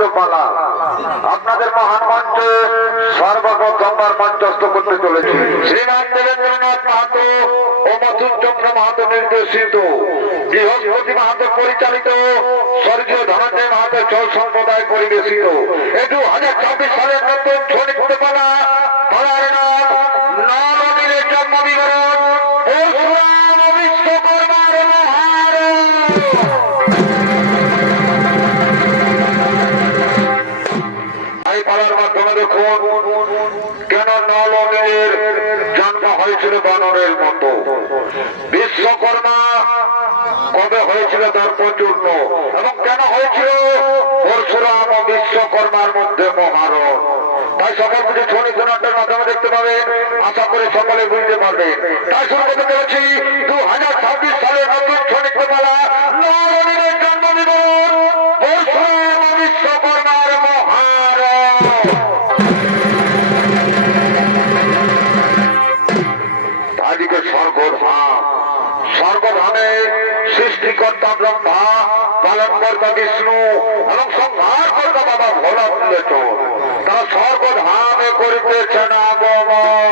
নৃত্য পালা আপনাদের মহান মঞ্চে সর্বপ্রথমবার মঞ্চস্থ করতে চলেছি শ্রীমান দেবেন্দ্রনাথ মাহাতো ও মথুরচন্দ্র মাহাতো নির্দেশিত, বৃহস্পতি মাহাতো পরিচালিত, স্বর্গীয় ধনঞ্জয় মাহাতো চল সম্প্রদায় পরিবেশিত এই 2024 সালের নতুন ছৌ নৃত্য পালা। পালার নাম নলনীলের জন্ম বিবরণ পরশুরাম বিশ্বকর্মার মহারণ। এই পালার মাধ্যমে দেখুন কেন নলনীলের জন্ম হয়েছিল বানরের মতো, বিশ্বকর্মা কবে হয়েছিল দর্পচূর্ণ, এবং কেন হয়েছিল পরশুরাম ও বিশ্বকর্মার মধ্যে মহারণ। তাই সকল কিছু ছৌ নৃত্য নাট্যের মাধ্যমে দেখতে পাবেন, আশা করে সকলে বুঝতে পারবেন। তাই শুরু করতে চলেছি 2026 সালের নতুন ছৌ নৃত্য পালা নলনীলের জন্ম বিবরণ পরশুরাম ও বিশ্বকর্মার মহারণ। তাদিকে স্বর্গধাম, স্বর্গধামে সৃষ্টিকর্তা ব্রহ্মা, পালনকর্তা বিষ্ণু এবং সংহার কর্তা বাবা ভোলা মিলেছেন। তারা স্বর্গধামে করিতেছেন আগমন।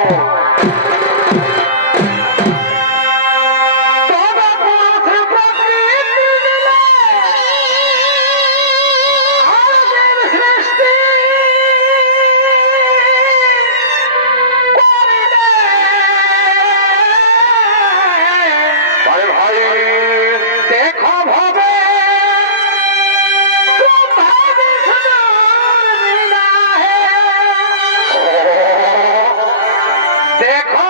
দেখো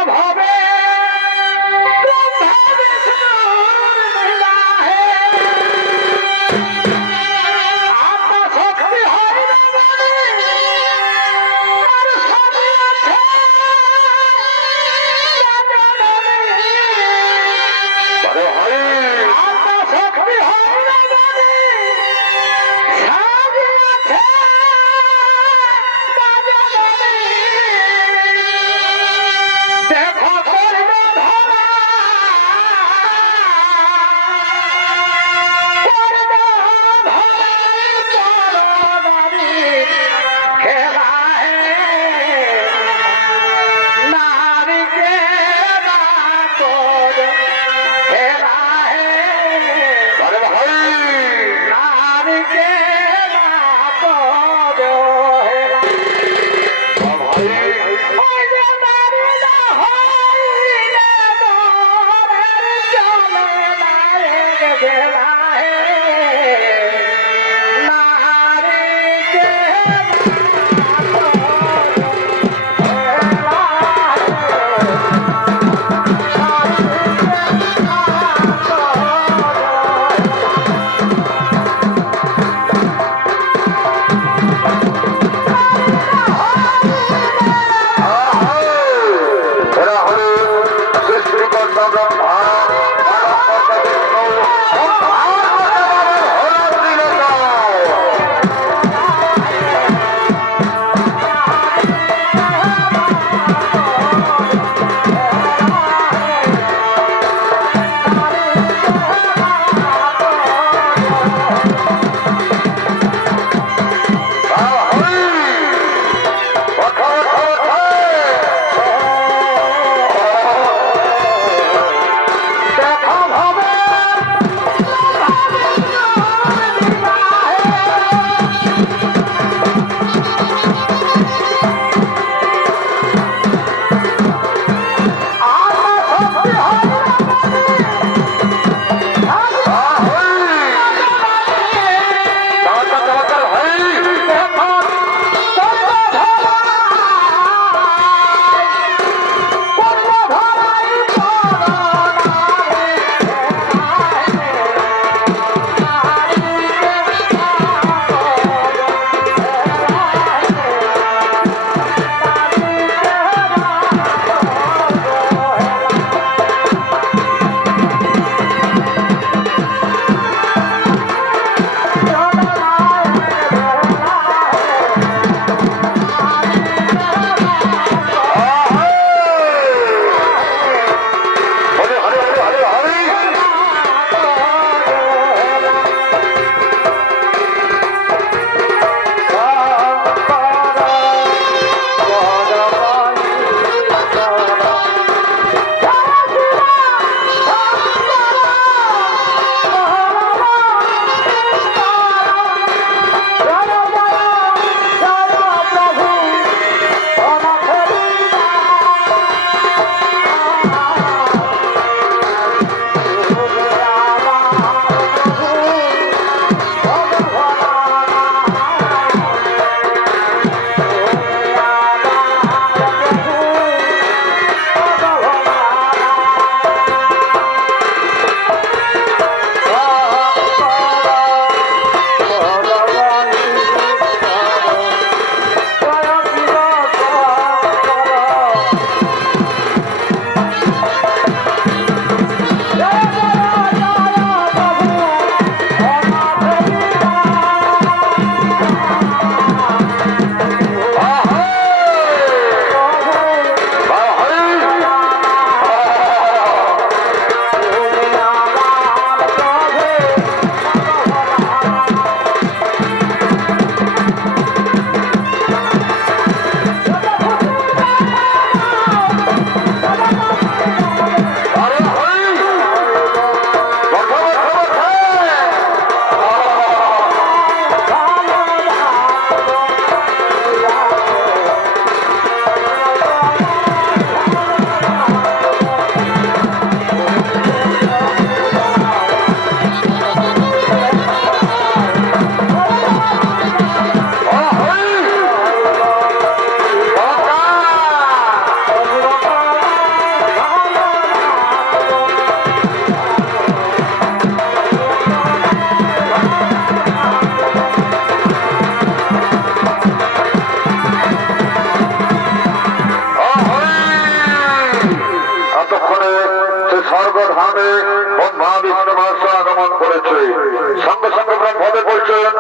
সঙ্গে সঙ্গে ব্রহ্মদেব বলছেন,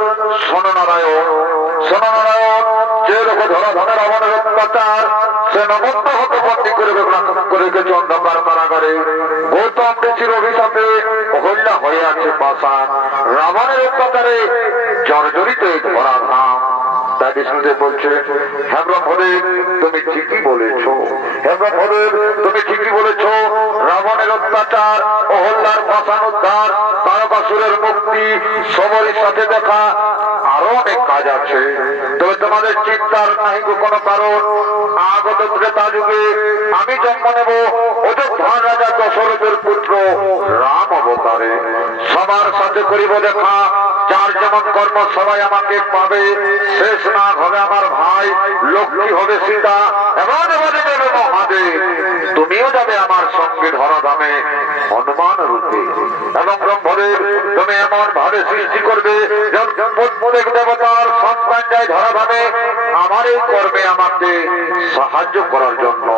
শোনো নারায়ণ, শোনো নারায়ণ, যে লোক ধরাধনের রাবণের অত্যাচার সে নমন্ত হতে বন্দী করে রেখেছে অন্ধকার কারাগারে। গৌতম ঋষির অভিশাপে অহল্যা হয়ে আছে পাষাণ, রাবণের অত্যাচারে জর্জরিত এই ধরাধাম। তাই বিষ্ণুদেব বলছে, হ্যাঁ ব্রহ্মদেব তুমি ঠিকই বলেছ, হ্যাঁ ব্রহ্মদেব তুমি ঠিকই বলেছ। রাবণের অত্যাচার, অহল্যার পাষাণ উদ্ধার, তারকাসুরের মুক্তি, সবরের সাথে দেখা, আরো অনেক কাজ আছে। তবে তোমাদের চিন্তার নাহি কোনো কারণ। আগত ত্রেতা যুগে আমি জন্ম নেব অযোধ্যার রাজা দশরথের পুত্র রাম অবতারে। সবার সাথে করিব দেখা, যার যেমন কর্ম সবাই আমাকে পাবে। শেষ না হবে আমার ভাই, লক্ষ্মী হবে সীতা, এবার এবারে যাবে মহাদেব। তুমিও যাবে আমার সঙ্গে ধরাধামে হনুমান রূপে। এবং ব্রহ্মদেব তুমি এমন ভাবে সৃষ্টি করবে প্রত্যেক দেবতার সন্তান যায় ধরাধামে আমার এই কর্মে আমাকে সাহায্য করার জন্য।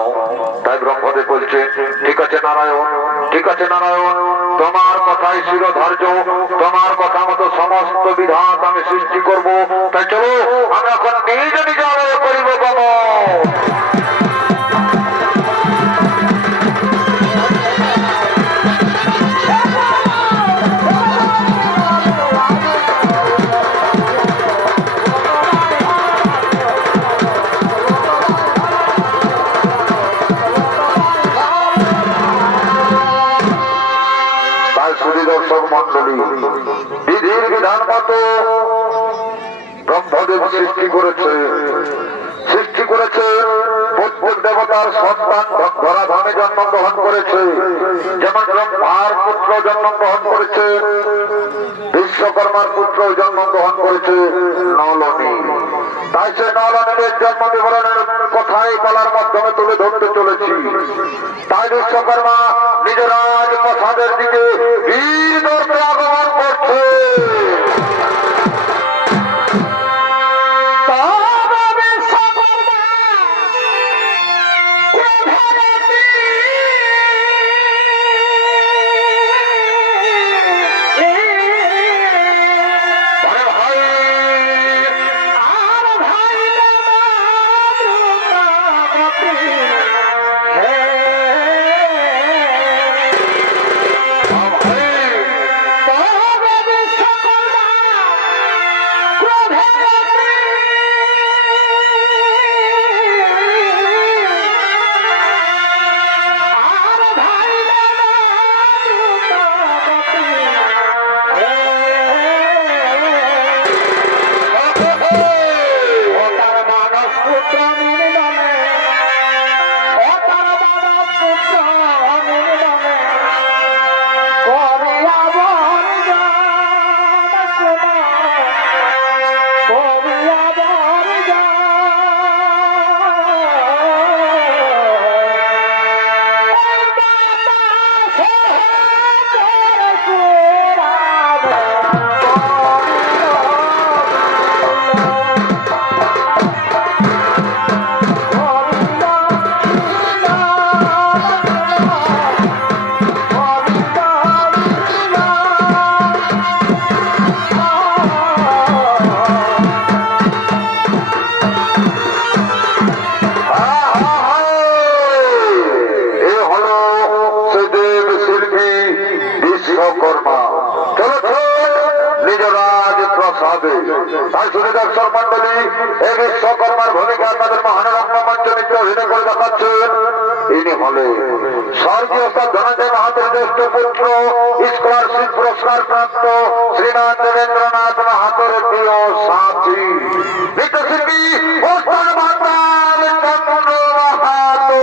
তাই ব্রহ্মদেব বলছে, ঠিক আছে নারায়ণ, ঠিক আছে নারায়ণ, তোমার কথাই শিরোধার্য, তোমার কথা মতো সমস্ত বিধান আমি সৃষ্টি করব। তাই চলো আমরা এখন নিজ নিজ আলয় করিব গমন। দর্শক মন্ডলী, বিধির বিধান মতো ব্রহ্মদেব সৃষ্টি করেছে, সৃষ্টি করেছে প্রত্যেক দেবতার সন্তান ধরাধামে জন্মগ্রহণ করেছে। যেমন ব্রহ্মার পুত্র জন্মগ্রহণ করেছে, বিশ্বকর্মার পুত্র জন্মগ্রহণ করেছে নলনী। তাই সে নলনীর জন্ম বিবরণের কথাই বলার মাধ্যমে তুলে ধরতে চলেছি। তাই বিশ্বকর্মা নিজের রাজপ্রাসাদের দিকে বীর দর্পে আগমন করছে। বিশ্বকর্মার ভূমিকা আপনাদের মহানরত্ন মঞ্চনিত্য অভিনয় করে দেখাচ্ছেন। ইনি হলেন স্বর্গীয় ধনঞ্জয় মাহাতের জ্যেষ্ঠ পুত্র, স্কলারশিপ পুরস্কার প্রাপ্ত শ্রীনাথ দেবেন্দ্রনাথ মাহাতোর প্রিয় সাথী নৃত্যশিল্পী ওস্তাদ মাতাল চন্দ্র মাহাতো।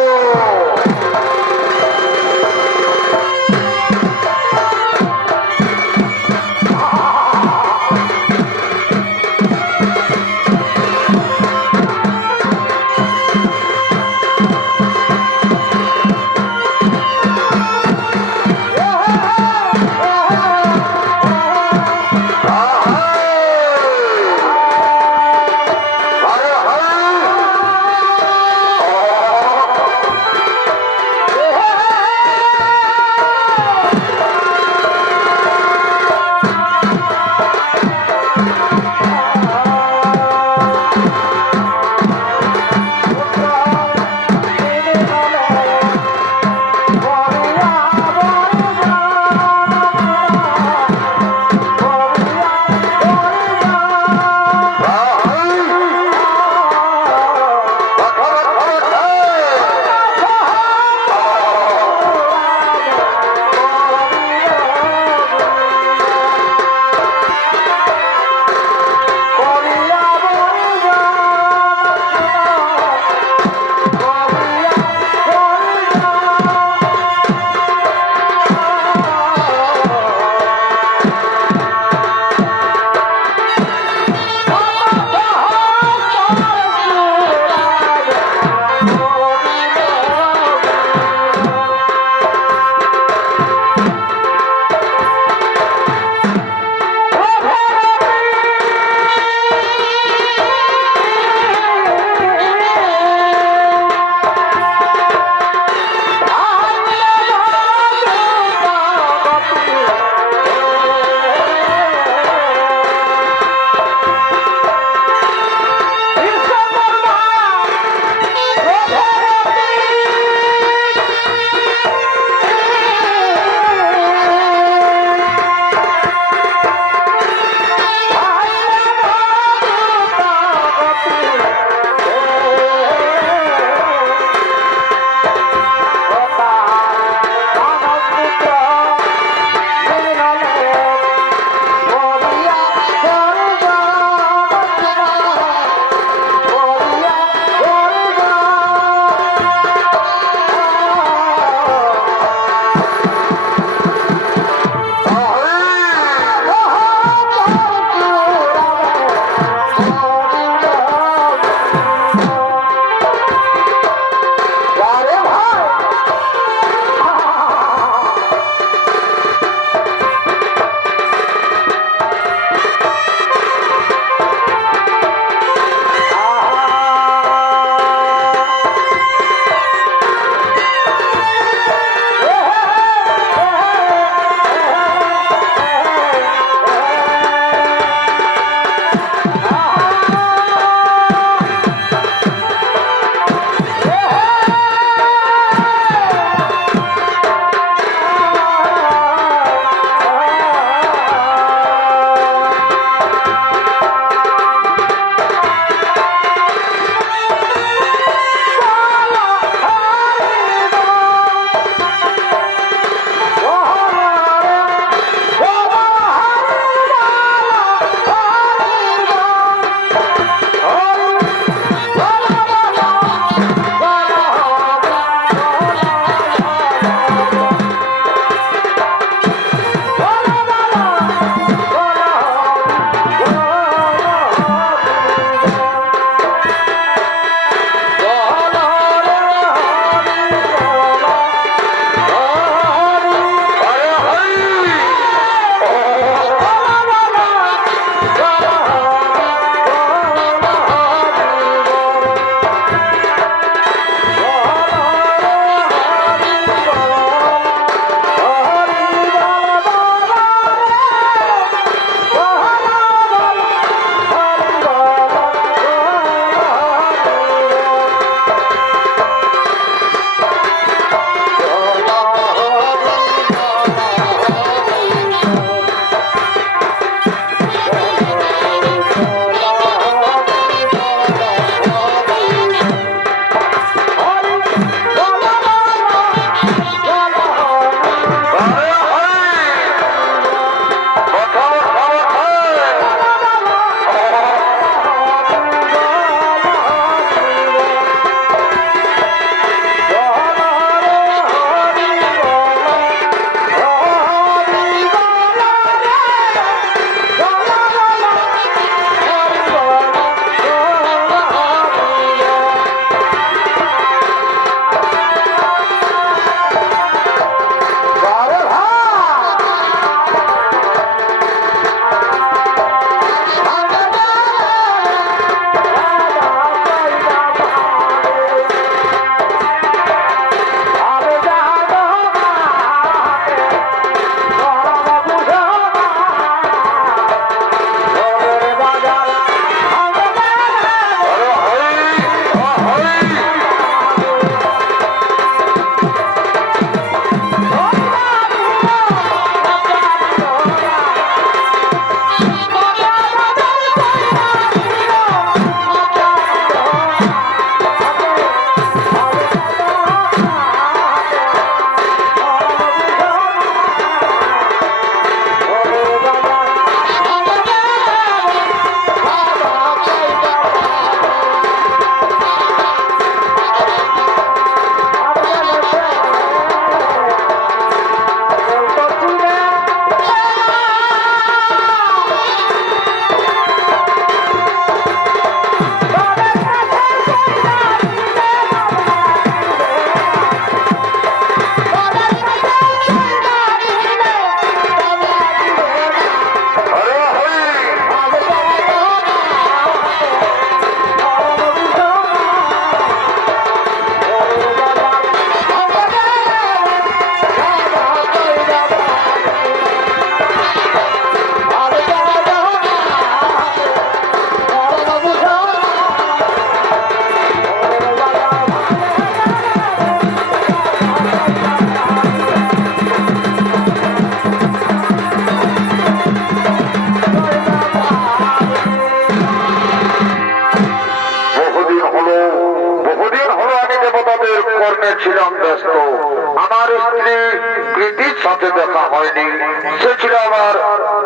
সে ছিল আমার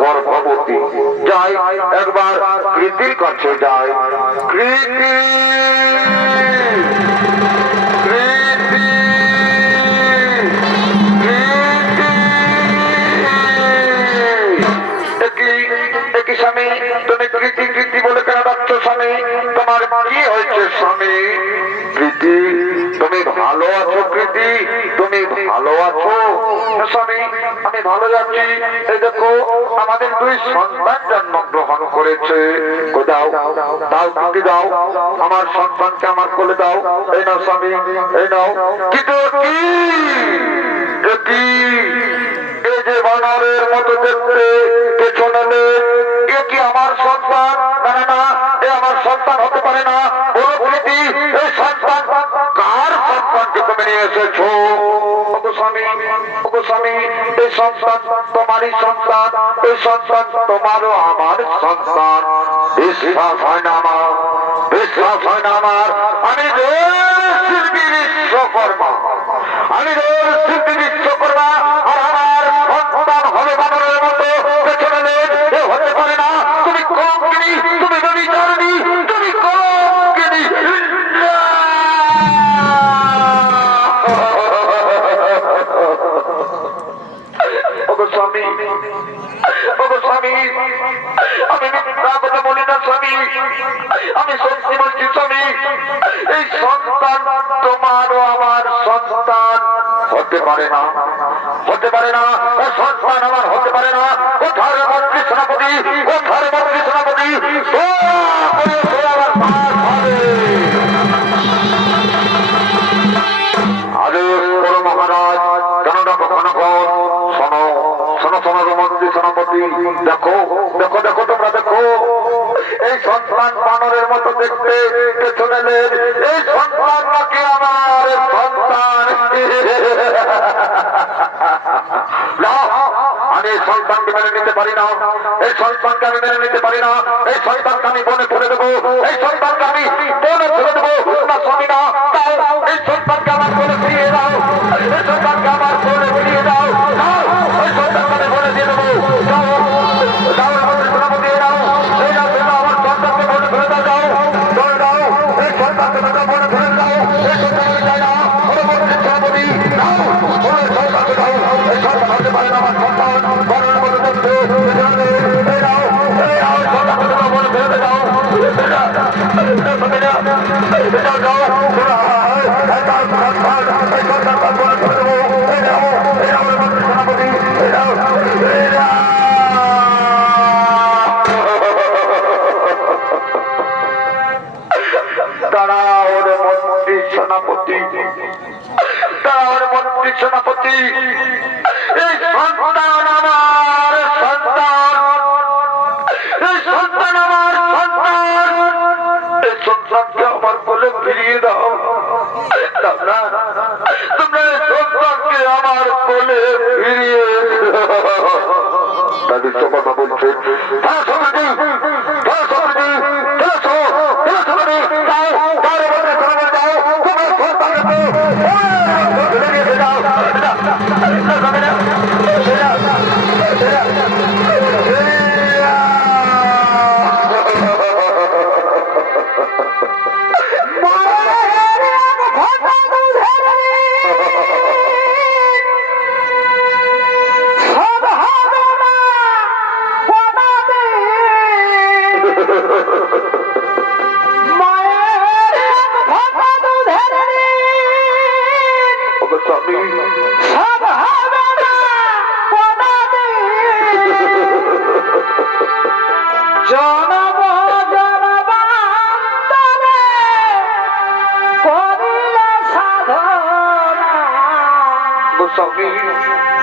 গর্ভবতী। যাই একবার কৃতির কাছে যাই। কৃতি স্বামী, তুমি কৃতি কৃতি বলে কেন ডাকছো স্বামী? তোমার কি হয়েছে স্বামী? কৃতি, তুমি ভালো আছো? কৃতি, তুমি ভালো আছো? স্বামী, আমি ভালো যাচ্ছি। এই দেখো আমাদের দুই সন্তান জন্মগ্রহণ করেছে। দাও দাও কৃতি দাও, আমার সন্তানকে আমার কোলে দাও। এই নাও স্বামী, এই নাও। কিন্তু কি এই যে বানরের মতো দেখতে, পেছনে এ কি আমার সন্তান? না না না, এ আমার সন্তান হতে পারে না। বলো কৃতি, এই সন্তান কার সন্তানকে তুমি নিয়ে এসেছো? স্বামী, স্বামী, এই সন্তান তোমারই সন্তান, এই সন্তান তোমারও আমার সন্তান। বিশ্বাস হয় না আমার, বিশ্বাস হয় না আমার। আমি শিল্পী বিশ্বকর্মা, আমি শিল্পী বিশ্বকর্মা, আর আমার সন্তান হবে বানরের মতো পেছনে হতে পারে না। তুমি কঙ্কিনী, তুমি ব্যভিচারিণী, তুমি কঙ্কিনী। স্বামী, স্বামী, আমি মিথ্যা কথা বলি না স্বামী, আমি সত্যি বলছি স্বামী। এই সন্তান তোমারও আমার সন্তান হতে পারে না, হতে পারে না। সন্তান আমার হতে পারে না। কোথার মন্ত্রী সেনাপতি, কোথার মন্ত্রী সেনাপতি, আদেশ করো মহারাজ। কেননা কখনো শোনো শোনো শোনো মন্ত্রী সেনাপতি, দেখো দেখো দেখো, তোমরা দেখো এই সন্তান বানরের মতো দেখতে, পেছনে এই সন্তান নাকি আমার সন্তান। আমি এই সন্তানকে মেনে নিতে পারি না, এই সন্তানকে আমি মেনে নিতে পারি না। এই সন্তানকে আমি বনে ফেলে দেবো, এই সন্তানকে আমি বনে ফেলে দেবো। না স্বামী না, এই সন্তানকে আমার বনে ফিরিয়ে দাও, এই সন্তানকে আমার বনে ফিরিয়ে দাও। এই সন্তানকে আমি বনে দিয়ে দেবো। আমার সন্তানকে বনে ফেলে দাও, দাও দাও, এই সন্তানকে বনে ফেলে দাও। এই সন্তানকে চাই না, সভাপতি দাও, সন্তানকে দাও। এই সন্তান হতে পারে না আমার সন্তান, বনের মধ্যে দেখতে সেনাপতি, তার মন্ত্রী সেনাপতি, এই সন্তান আমার সন্তান, এই সন্তান আমার সন্তান, এই সন্তানকে আমার কোলে ফিরিয়ে দাও। তোমরা এই সন্তানকে আমার কোলে ফিরিয়ে তাদের তো কথা বলছেন।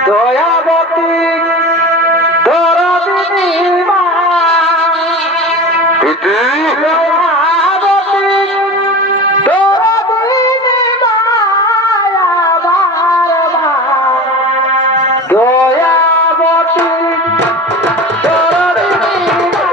দয়াবতী দরদিনী মা, দয়াবতী দরদিনী মায়াবার মা, দয়াবতী দরদিনী মা।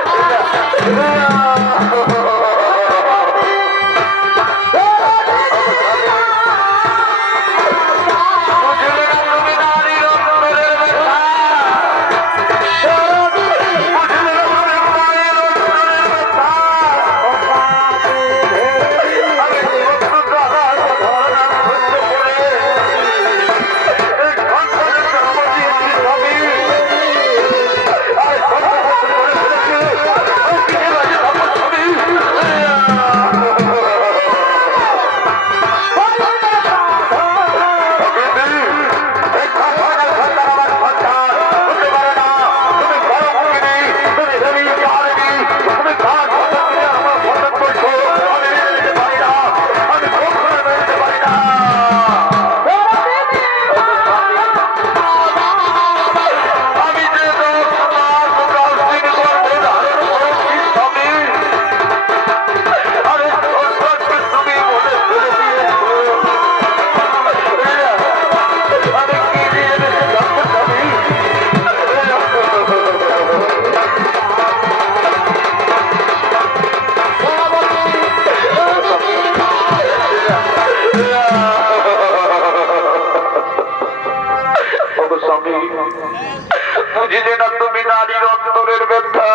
বুঝলে না তুমি নারীর অন্তরের ব্যথা,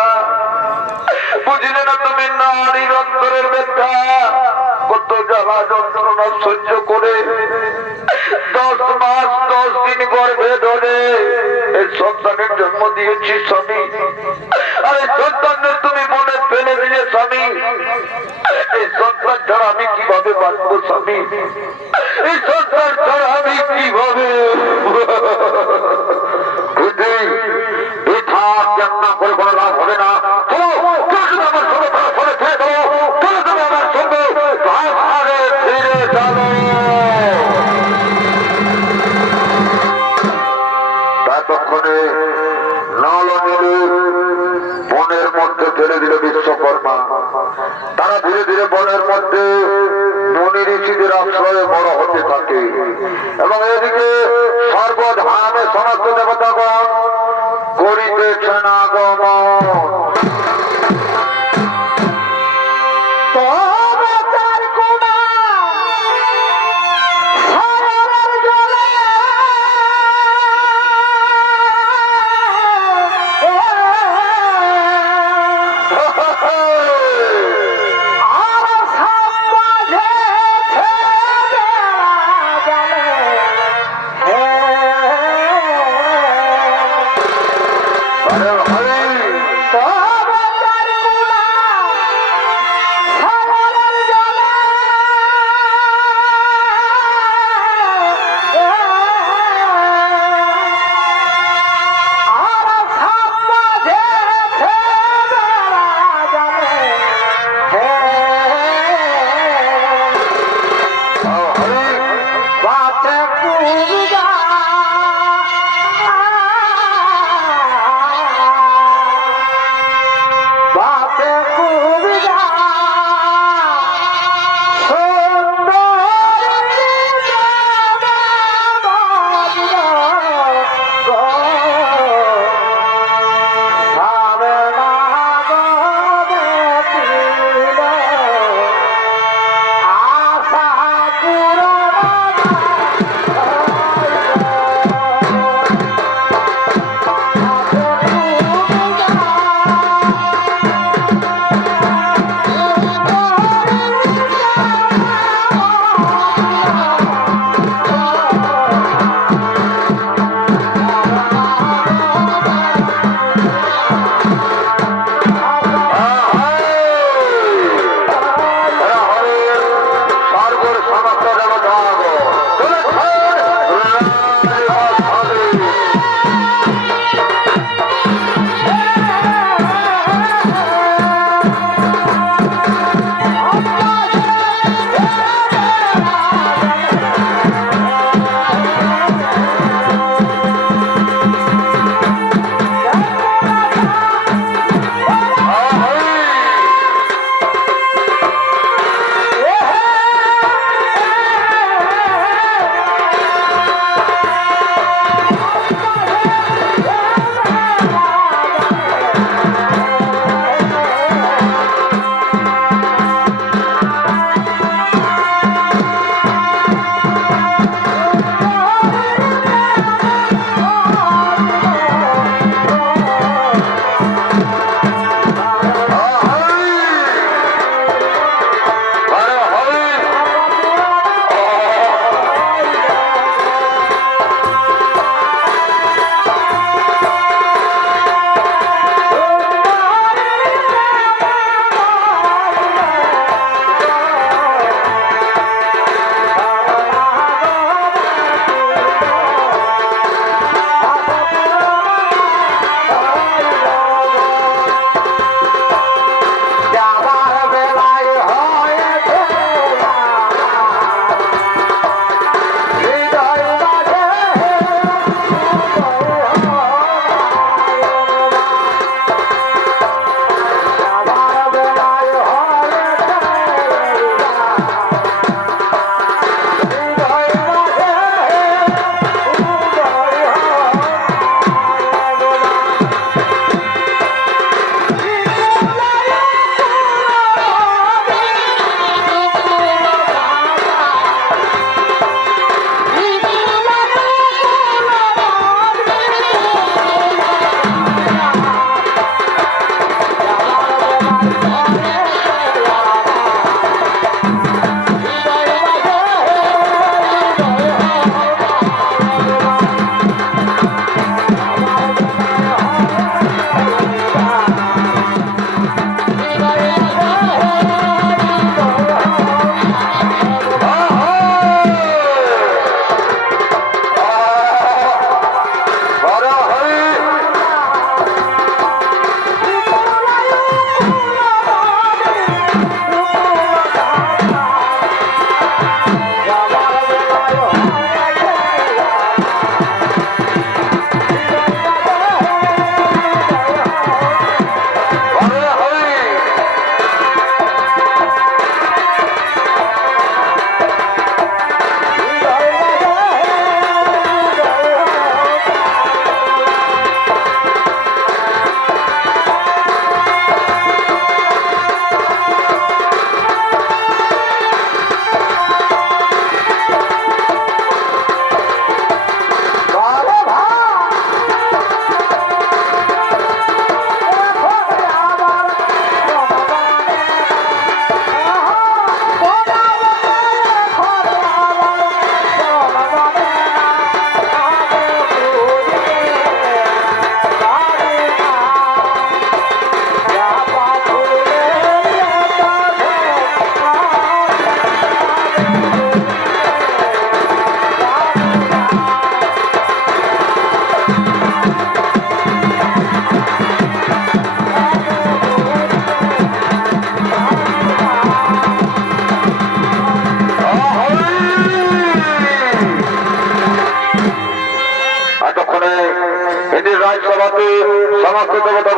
বুঝলে না তুমি নারীর অন্তরের ব্যথা। কত জ্বালা যন্ত্রণা সহ্য করে 10 মাস 10 দিন গর্ভে ধরে এই সন্তানের জন্ম দিয়েছি স্বামী। আর এই সন্তানের তুমি মনে ফেলে দিলে স্বামী। এই সন্তান ছাড়া আমি কিভাবে বাঁচবো স্বামী? এই সন্তান ছাড়া আমি কিভাবে হবে না। ততক্ষণে বনের মধ্যে ফেলে দিল বিশ্বকর্মা। তারা ধীরে ধীরে বনের মধ্যে মুনি ঋষিদের আশ্রয়ে বড় হতে থাকে এবং এদিকে সর্বধামে সমস্ত দেবতাগণ করিতেছেন আগমন।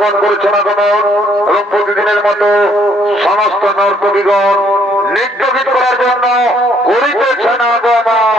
আগমন করেছেন আগমন এবং প্রতিদিনের মতো সমস্ত নর্তকীগণ নৃত্য গীত করার জন্য করিতেছেন আগমন।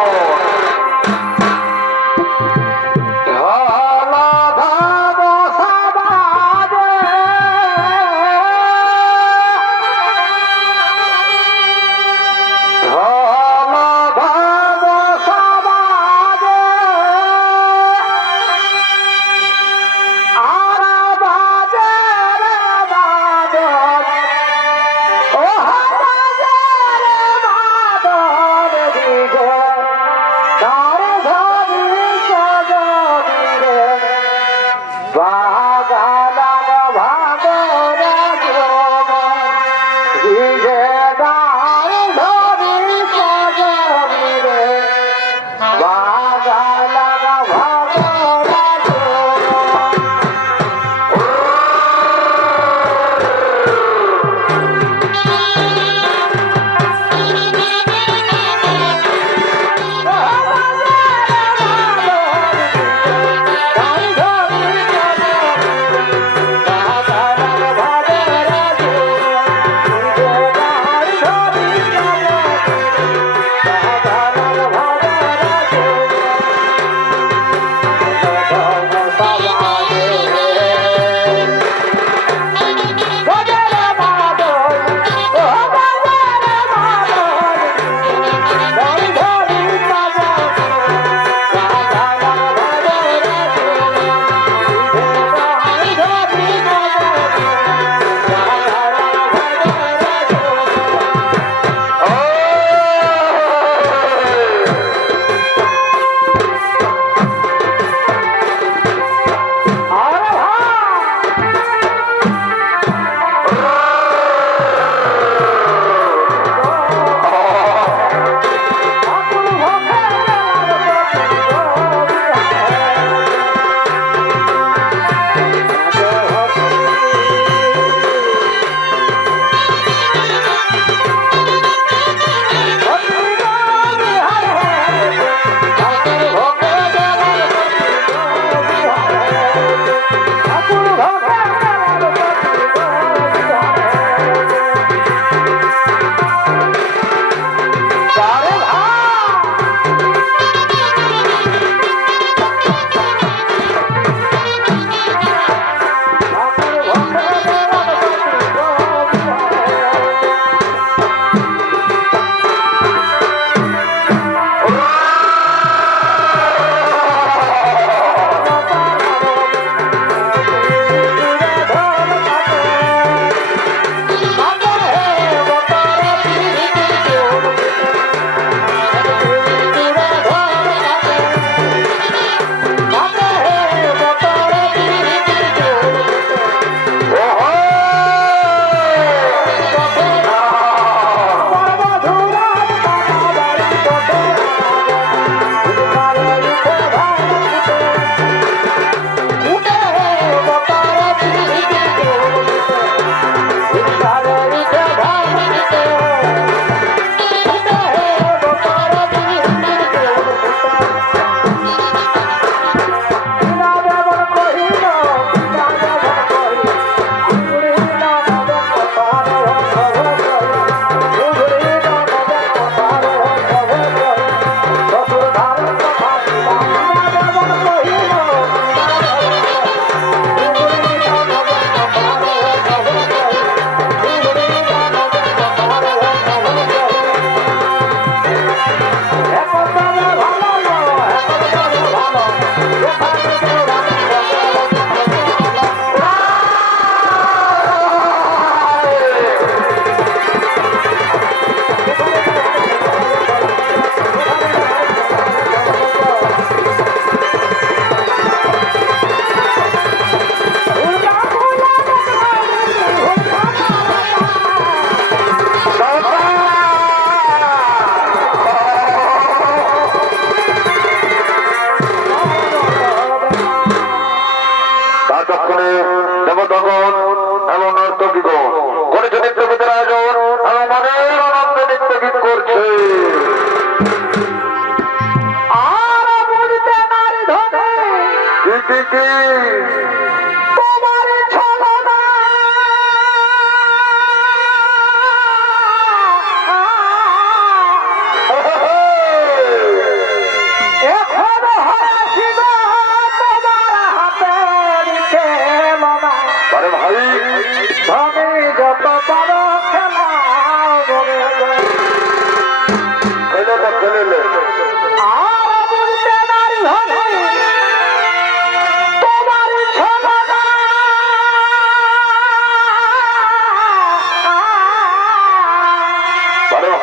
তোমার ছলা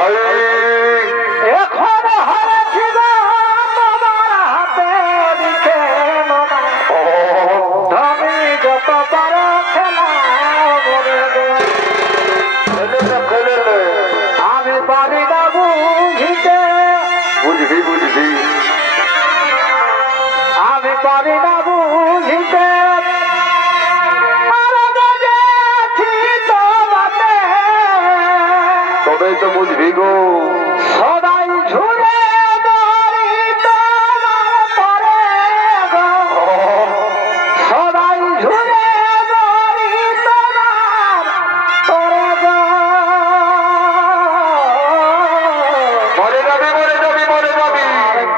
এখন হারাছি গো তোমার হাতে লিখে আমি যত পারো খেলা আমি পারি না বুঝিতে বুঝবি আমি পারি না বুঝিতে তবেই তো বুঝবি গো সদাই ঝুলে ধরি তোমার পরে গো সদাই ঝুলে ধরি তোমার পরে গো মরে যাবি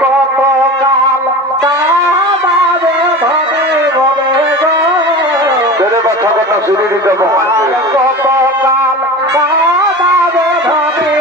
কত কাল কাঁদাবে ধরে ধরে গো তেরে কথা কথা শুনে দিতে কত কাল কাঁদাবে ধরে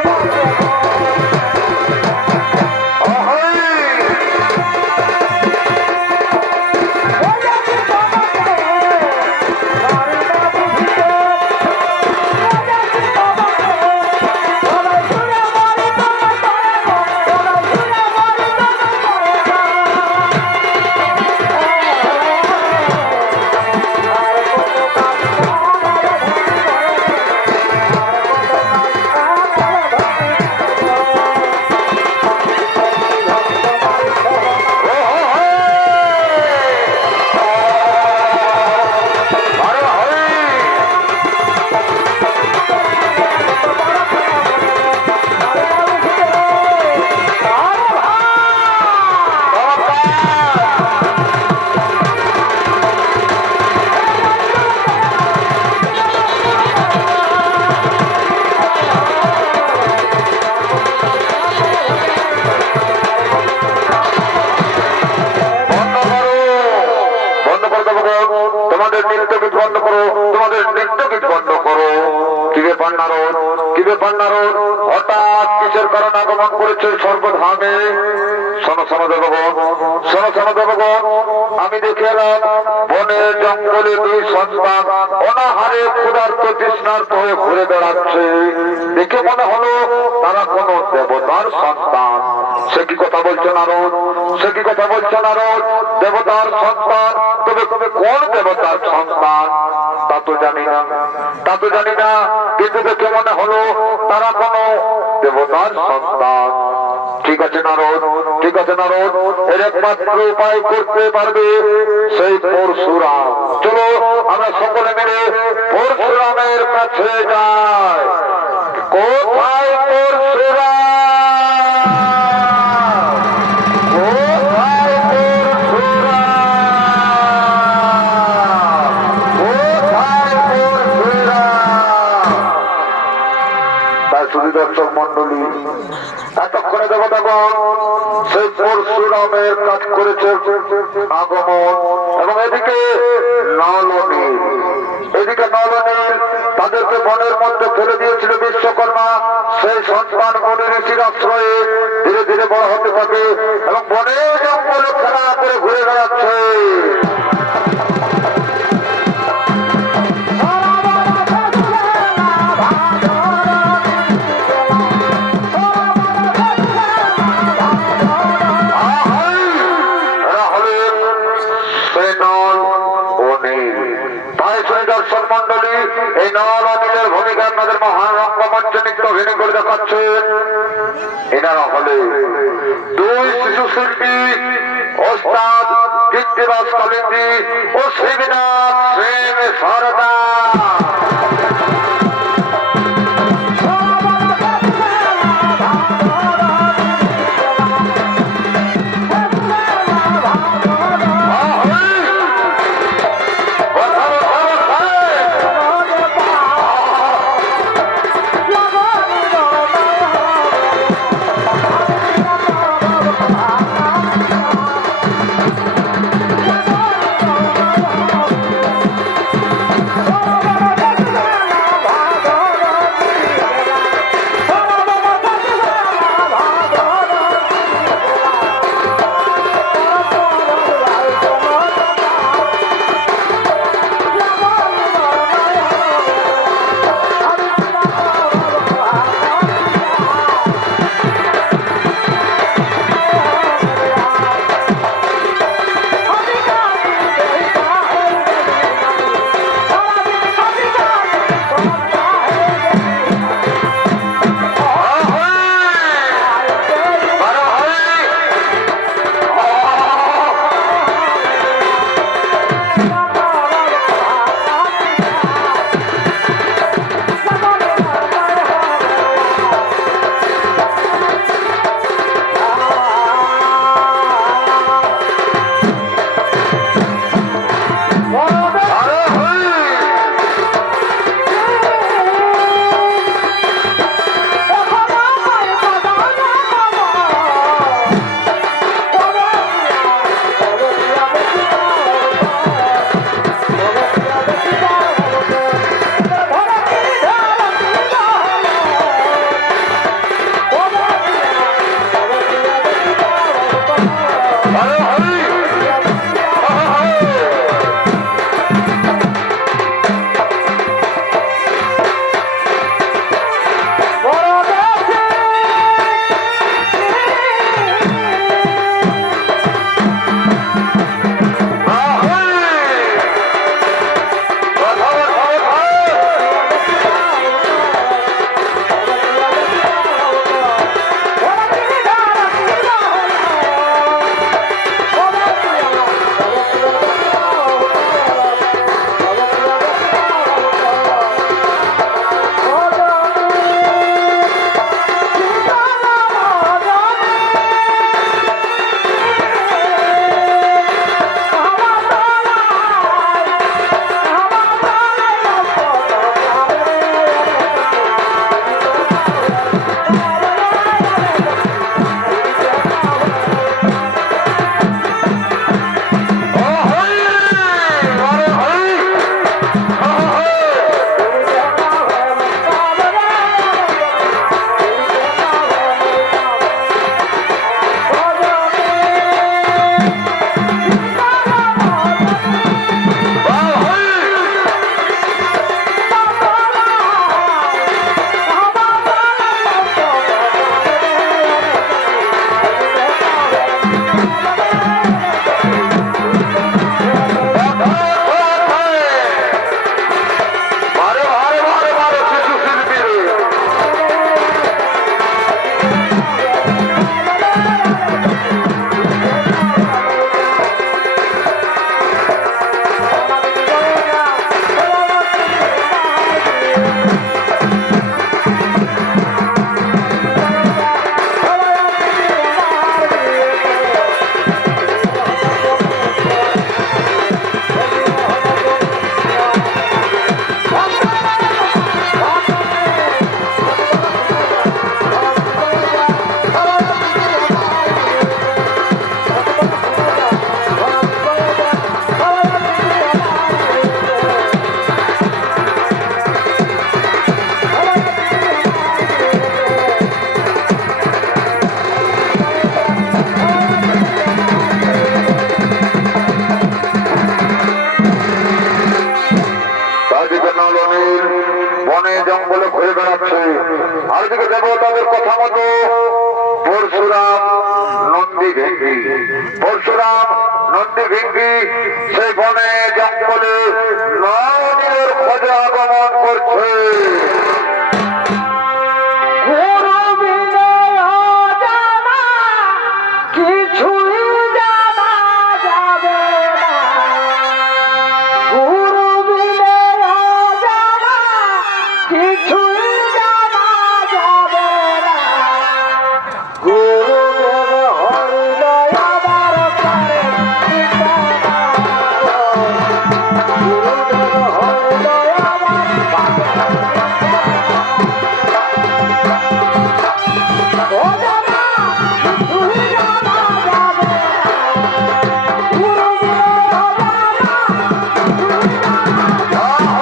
তোমাদের নৃত্য গীত বন্ধ করো কি ব্যাপার নারদ হঠাৎ কিসের কারণে আগমন করেছে সর্বধামে শোনো দেবগণ আমি দেখে এলাম বনে জঙ্গলে দুই সন্তান অনাহারে ক্ষুধার্ত তৃষ্ণার্ত হয়ে ঘুরে বেড়াচ্ছে দেখে মনে হলো তারা কোন দেবতার সন্তান সে কি কথা বলছে নারদ দেবতার সন্তান তবে কোন দেবতার সন্তান তা তো জানি না কিন্তু দেখে মনে হলো তারা কোন দেবতার সন্তান ঠিক আছে নারদ এর একমাত্র উপায় করতে পারবে সেই পরশুরাম চলো আমরা সকলে মিলে পরশুরামের কাছে যাই কোথায় পরশুরাম দর্শক মন্ডলী এতক্ষণে দেবতাগণ সেই পরশুরামের কাজ করেছে আগমন এবং এদিকে নলনীল তাদেরকে বনের মধ্যে ফেলে দিয়েছিল বিশ্বকর্মা সেই সন্তান মনি ঋষির আশ্রয়ে ধীরে ধীরে বড় হতে থাকে এবং বনে জঙ্গলে খেলা করে ঘুরে বেড়াচ্ছে এই নল অনিলের ভূমিকা আপনাদের মহান রঙ্গমঞ্চে নৃত্য অভিনয় করে দেখাচ্ছেন এনারা হলে দুই শিশু শিল্পী ওস্তাদ কীর্তিবাস কালিন্দী ও শিবনাথ সেন সারদা Oh, জঙ্গলে ঘুরে বেড়াচ্ছে। আর দিকে দেবতাদের কথা মতো পরশুরাম নন্দী ভেঙ্গি, পরশুরাম নন্দী ভেঙ্গি সেই বনে জঙ্গলে নদীর খোঁজে আগমন করছে। গুরু বিনে অজানা কিছুই জানা যাবে না। গুরু বিনে অজানা কিছুই জানা যাবে না। গুরুদেব হইল আমার পারে ঠিকানা। গুরুদেব হইল আমার পারে অজানা কিছুই জানা যাবে না। গুরু বিনে অজানা কিছুই জানা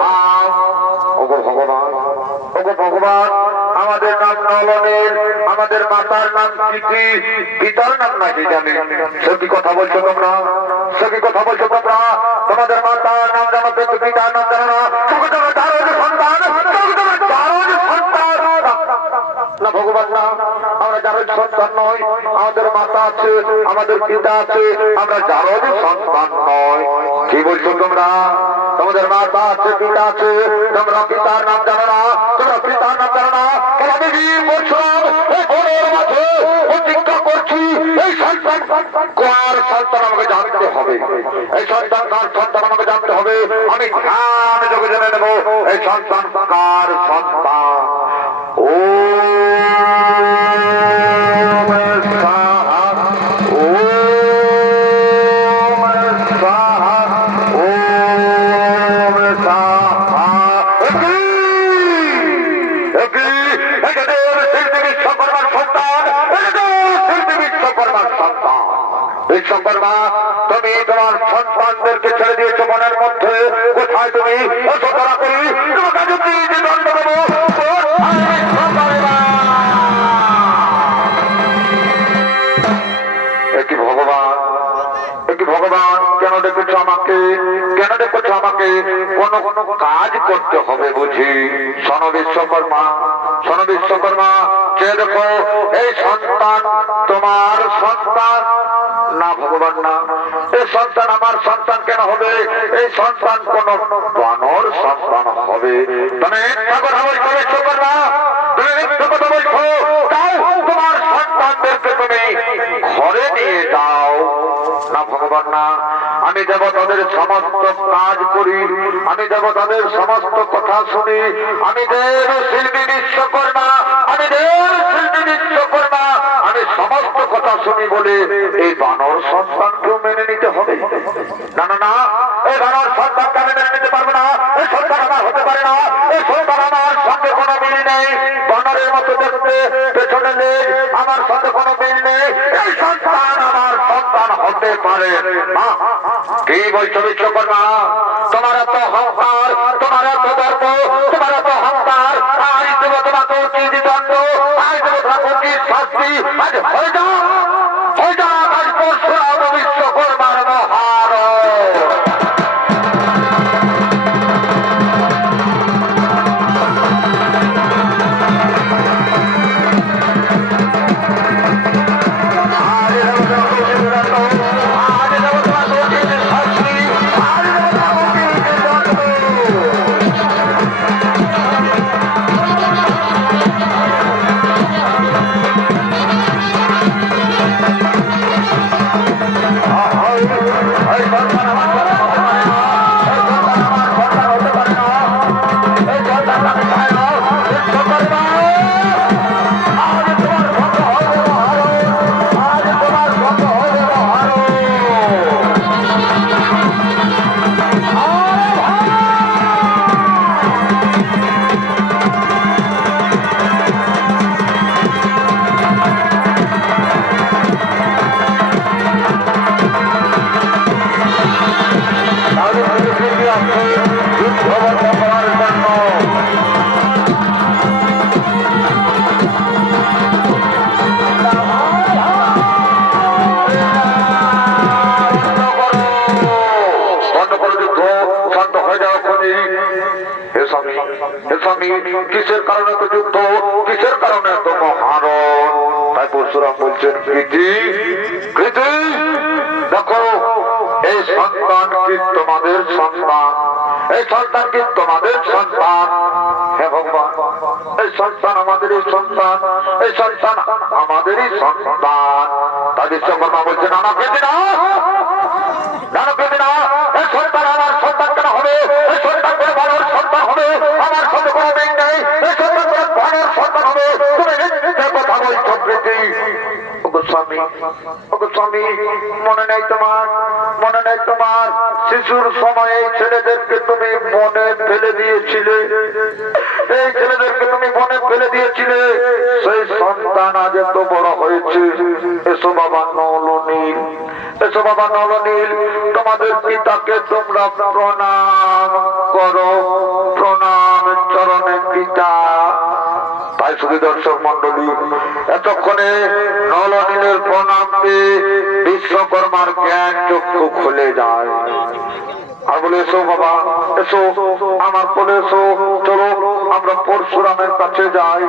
ভাব। ওগো ভগবান, ওগো ভগবান, আমাদের নাম নলনীল, আমাদের মাতার নাম স্মৃতি, পিতার নাম নাকি জানি। সে কি কথা বলছো তোমরা? সে কি কথা বলছো তোমরা? তোমাদের মাতার নাম জানো, কিন্তু পিতার নাম জানো না। তোকে তোমার দারুণ সন্তান, তোকে তোমার দারুণ সন্তান। না ভগবান না, আমরা যারোর সন্তান নই। আমাদের মাতা আছে, আমাদের পিতা আছে, আমরা যারোর সন্তান নয়। কি বলছো তোমরা? তোমাদের মাতা আছে, পিতা আছে, তোমরা পিতার নাম জানো না, তোমরা পিতার নাম জানো না। আমি বলছিলাম এই বনের মাঝে প্রতিজ্ঞা করছি, এই সন্তান কার সন্তান আমাকে জানতে হবে। এই সন্তান কার সন্তান আমাকে জানতে হবে। আমি ধ্যান যোগে জেনে নেব এই সন্তান কার সন্তান। ও বিশ্বকর্মা, তুমি তোমার সন্তানদেরকে ছেড়ে দিয়েছো মনের মধ্যে। কোথায় তুমি? অসতরা করি তোমাকে যদি দণ্ড দেবো। একই ভগবান, একই ভগবান, কেন ডেকেছো আমাকে? কেন ডেকেছো আমাকে? কোন কোন কাজ করতে হবে বুঝি। শোনো বিশ্বকর্মা, শোনো বিশ্বকর্মা, চেয়ে দেখো এই সন্তান তোমার সন্তান না ভগবান না। এই সন্তান আমার সন্তান কেন হবে? এই সন্তান কোন বানর সন্তান হবে। তুমি মিথ্যা কথা বলছো বিশ্বকর্মা, তুমি মিথ্যা কথা বলছো। তাও তোমার সন্তানদেরকে তুমি ঘরে নিয়ে যাও। না ভগবান না, আমি দেবতাদের সমস্ত কাজ করি, আমি দেবতাদের সমস্ত কথা শুনি। আমি দেব শিল্পী বিশ্বকর্মা, আমি দেব শিল্পী বিশ্বকর্মা, আমি সমস্ত কথা শুনি বলে এই বানর সন্তানকেও মেনে নিতে হবে? না না না, এই বানর সন্তানকে আমি মেনে নিতে পারবো না। এই সন্তান আমার হতে পারে না। এই সন্তান আমার সঙ্গে কোনো মিল নেই। বানরের মতো দেখতে, পেছনে লেজ, আমার সঙ্গে কোনো মিল নেই। এই সন্তান আমার সন্তান হতে পারে না। কি বলছো বিশ্বকর্মা? তোমার এত অহংকার, তোমার এত গর্ব, তোমার এত অহংকার। আজ দেবো তোমাকে উচিত দণ্ড, আজ দেবো তোমাকে উচিত শাস্তি। আজ হয়ে যাও, হয়ে যাও আজ পরশুরাম বিশ্বকর্মার মহার। কিসের কারণে তো যুদ্ধ, কিসের কারণে তো মহারণ? তাই পরশুরাম বলছেন কৃতি, কৃতি দেখো এই সন্তান কি তোমাদের সন্তান? এই সন্তান কি তোমাদের সন্তান? হে ভগবান, এই সন্তান আমাদেরই সন্তান, এই সন্তান আমাদেরই সন্তান। তাই বিশ্বকর্মা বলছেন আমাকে দিনা, আমাকে দিনা। এই সন্তান আমার সন্তান কেন হবে? এই সন্তান করে বানর সন্তান হবে? আমার সঙ্গে কোনো মিল নেই। এই সন্তান করে বানর সন্তান হবে? তুমি মিথ্যে কথা বলছো প্রীতি। ওগো স্বামী, ওগো স্বামী, মনে নেই তোমার, মনে নেই তোমার শিশুর সময়ে এই ছেলেদেরকে তুমি মনে ফেলে দিয়েছিলে, এই ছেলেদেরকে তুমি মনে ফেলে দিয়েছিলে। সেই সন্তান আজ এত বড় হয়েছে। এসো বাবা নলনীল, এসো বাবা নলনীল, তোমাদের পিতাকে তোমরা প্রণাম করো, প্রণাম চরণে পিতা। তাই শুধু দর্শক মন্ডলী, এতক্ষণে নলনীলের প্রণাম পেয়ে বিশ্বকর্মার জ্ঞান চক্ষু খুলে যায় আর বলে, এসো বাবা, এসো আমার কোলে এসো, চলো আমরা পরশুরামের কাছে যাই।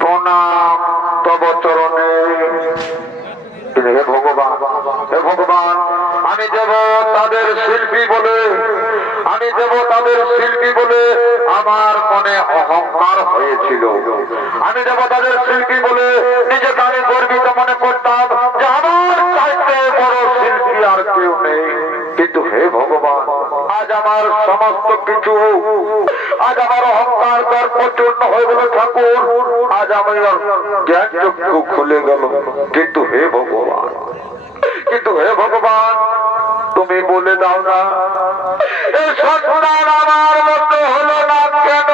প্রণাম তব চরণে। হে ভগবান, হে ভগবান, আমি দেব তাদের শিল্পী বলে, আমি দেব তাদের শিল্পী বলে আমার মনে অহংকার হয়েছিল। আমি দেব তাদের শিল্পী বলে নিজেকে আমি গর্বিত মনে করতাম যে আমার চাইতে বড় শিল্পী আর কেউ নেই। কিন্তু হে ভগবান, আজ আমার সমস্ত কিছু, আজ আমার অহংকার প্রচন্ড হয়ে গেল ঠাকুর, আজ আমার জ্ঞান চক্ষু খুলে গেল। কিন্তু হে ভগবান, কিন্তু হে ভগবান, তুমি বলে দাও না এই সন্তান আমার মতো হলো না কেন?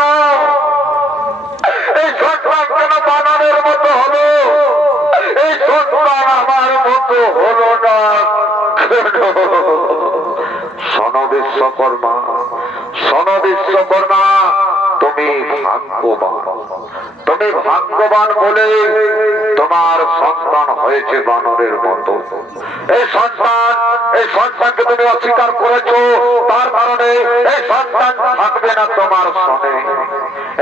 এই সন্তান কেন বানরের মতো হলো? এই সন্তান আমার মতো হলো না কেন? শোনো বিশ্বকর্মা, শোনো বিশ্বকর্মা, তুমি ভাগ্যবান, তুমি ভাগ্যবান বলে তোমার সন্তান হয়েছে বানরের মতো। এই সন্তান, এই সন্তানকে তুমি অস্বীকার করেছো, তার কারণে এই সন্তান থাকবে না তোমার সনে।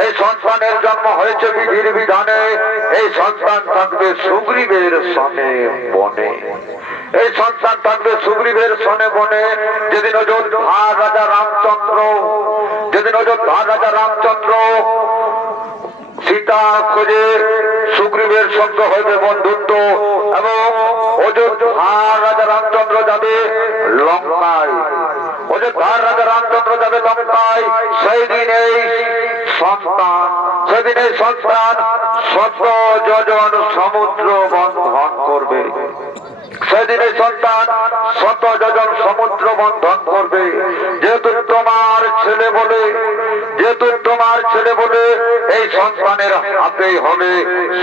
এই সন্তানের জন্ম হয়েছে বিধির বিধানে, এই সন্তান থাকবে সুগ্রীবের সনে বনে। এই সন্তান থাকবে সুগ্রীবের সনে বনে। যেদিন অযোধ্যার রাজা রামচন্দ্র, যেদিন অযোধ্যার রাজা রামচন্দ্র সীতা খোঁজে, সুগ্রীবের সঙ্গে হইবে বন্ধুত্ব এবং অযোধ্যার রাজা রামচন্দ্র যাবে লঙ্কায়, অযোধ্যার রাজা রামচন্দ্র যাবে লঙ্কায়। সেই দিন এই সন্তান, সেদিন এই সন্তান 100 যোজন সমুদ্র বন্ধন করবে। সেদিন এই সন্তান 100 যোজন সমুদ্র বন্ধন করবে। যেহেতু তোমার ছেলে বলে, যেহেতু তোমার ছেলে বলে এই সন্তানের হাতে হবে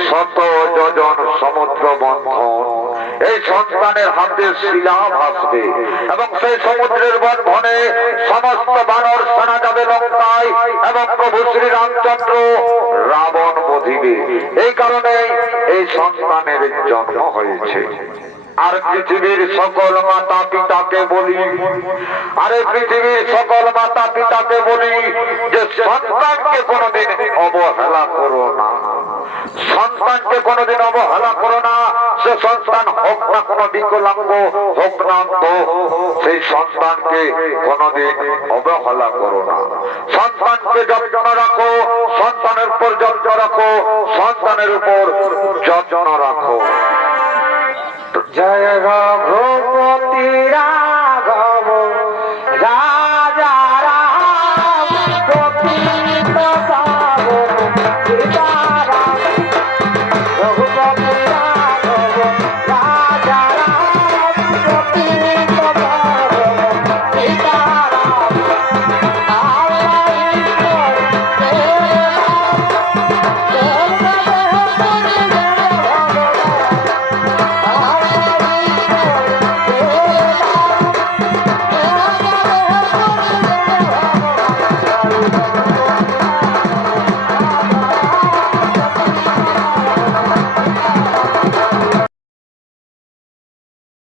100 যোজন সমুদ্র বন্ধন। এই সন্তানের হাতে শিলা ভাসবে এবং সেই সমুদ্রের বন্ধনে সমস্ত বানর সেনা যাবে লঙ্কায় এবং প্রভু শ্রী রামচন্দ্র রাবণ বধিবে। এই কারণে এই সন্তানের জন্ম হয়েছে। আর পৃথিবীর সকল মাতা পিতাকে বলি, আরে পৃথিবীর সকল মাতা পিতাকে বলি যে সন্তানকে কোনোদিন অবহেলা করো না, সন্তানকে কোনোদিন অবহেলা করো না। সে সন্তান হোক না কোনো বিকলাঙ্গ, হোক না অন্ধ, সেই সন্তানকে কোনোদিন অবহেলা করো না। সন্তানকে যত্ন রাখো, সন্তানের উপর যত্ন রাখো, সন্তানের উপর যত্ন রাখো। জয় রঘুপতি রাম।